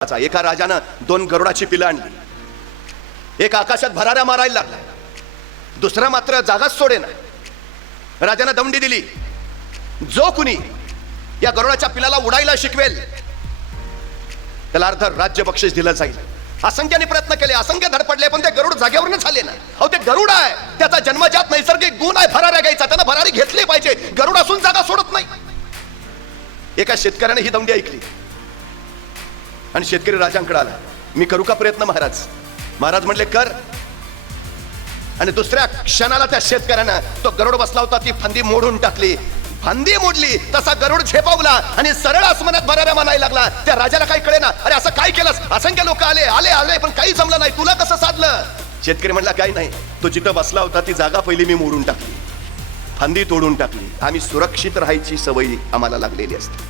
एका राजानं 2 गरुडाची पिलं आणली. एक आकाशात भराऱ्या मारायला लागला, दुसरा मात्र जागाच सोडेना. राजानं दंडी दिली, जो कुणी या गरुडाच्या पिलाला उडायला शिकवेल त्याला अर्ध राज्य बक्षीस दिलं जाईल. असंख्याने प्रयत्न केले, असंख्य धडपडले, पण ते गरुड जागेवरच झाले ना. अहो ते गरुड आहे, त्याचा जन्मजात नैसर्गिक गुण आहे भराऱ्या घ्यायचा, त्यानं भरारी घेतली पाहिजे. गरुड असून जागा सोडत नाही. एका शेतकऱ्याने ही दंडी ऐकली आणि शेतकरी राजांकडे आला. मी करू का प्रयत्न महाराज? महाराज म्हणले कर. आणि दुसऱ्या क्षणाला त्या शेतकऱ्यानं तो गरुड बसला होता ती फांदी मोडून टाकली. फांदी मोडली तसा गरुड झेपावला आणि सरळ आसमानात भराऱ्या मानायला लागला. त्या राजाला काही कळेना, अरे असं काय केलंस? असंख्य लोक आले आले आले पण काही जमलं नाही, तुला कसं साधलं? शेतकरी म्हणला काही नाही, तो जिथं बसला होता ती जागा पहिली मी मोडून टाकली, फांदी तोडून टाकली. आम्ही सुरक्षित राहायची सवय आम्हाला लागलेली असते.